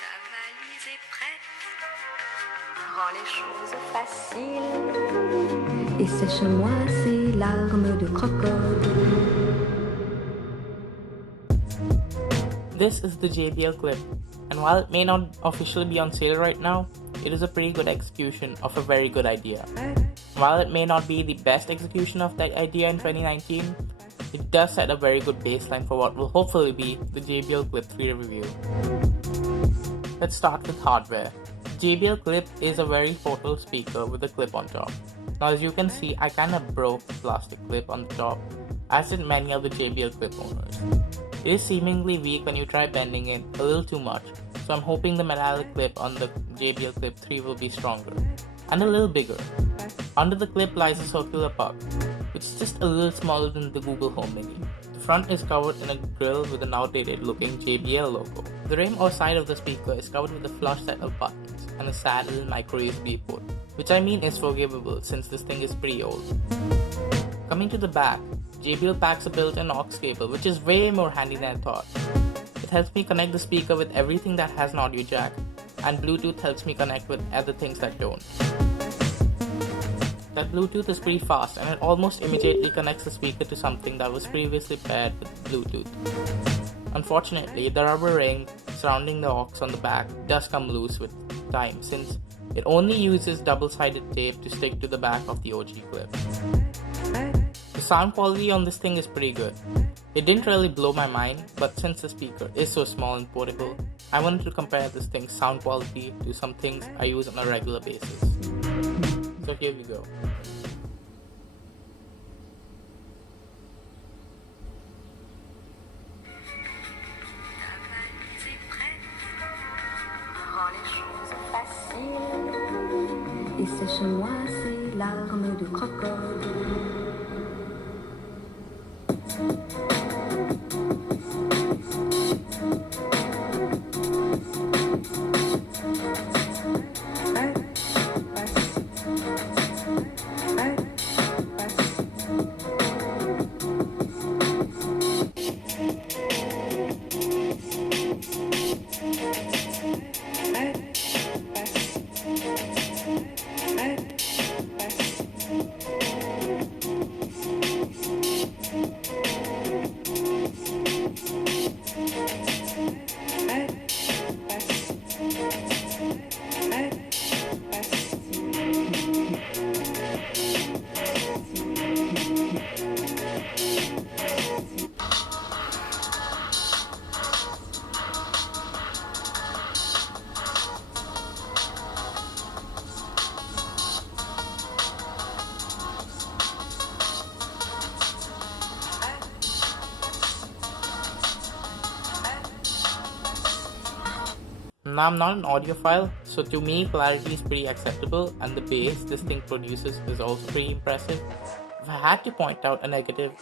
Ta valise est prête, rends les choses faciles et sèche-moi ces larmes de crocodile. This is the JBL clip, and while it may not officially be on sale right now, it is a pretty good execution of a very good idea. While it may not be the best execution of that idea in 2019, it does set a very good baseline for what will hopefully be the JBL Clip 3 review. Let's start with hardware. JBL Clip is a very portable speaker with a clip on top. Now as you can see, I kinda broke the plastic clip on the top, as did many of the JBL Clip owners. It is seemingly weak when you try bending it a little too much, so I'm hoping the metallic clip on the JBL Clip 3 will be stronger, and a little bigger. Under the clip lies a circular puck, which is just a little smaller than the Google Home Mini. The front is covered in a grille with an outdated looking JBL logo. The rim or side of the speaker is covered with a flush set of buttons and a sad little micro USB port, which I mean is forgivable since this thing is pretty old. Coming to the back, JBL packs a built-in aux cable, which is way more handy than I thought. It helps me connect the speaker with everything that has an audio jack, and Bluetooth helps me connect with other things that don't. That Bluetooth is pretty fast, and it almost immediately connects the speaker to something that was previously paired with Bluetooth. Unfortunately, the rubber ring surrounding the aux on the back does come loose with time, since it only uses double-sided tape to stick to the back of the OG clip. The sound quality on this thing is pretty good. It didn't really blow my mind, but since the speaker is so small and portable, I wanted to compare this thing's sound quality to some things I use on a regular basis. So here we go. Ta valise est prête, rends les choses faciles et sèche-moi ces larmes de crocodile. Now I'm not an audiophile, so to me clarity is pretty acceptable, and the bass this thing produces is also pretty impressive. If I had to point out a negative,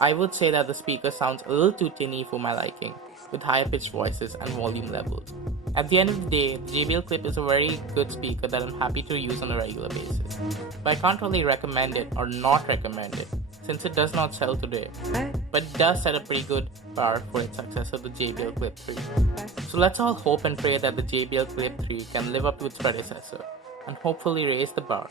I would say that the speaker sounds a little too tinny for my liking, with higher pitched voices and volume levels. At the end of the day, the JBL Clip is a very good speaker that I'm happy to use on a regular basis, but I can't really recommend it or not recommend it, since it does not sell today, but it does set a pretty good bar for its successor, the JBL Clip 3. So let's all hope and pray that the JBL Clip 3 can live up to its predecessor, and hopefully raise the bar.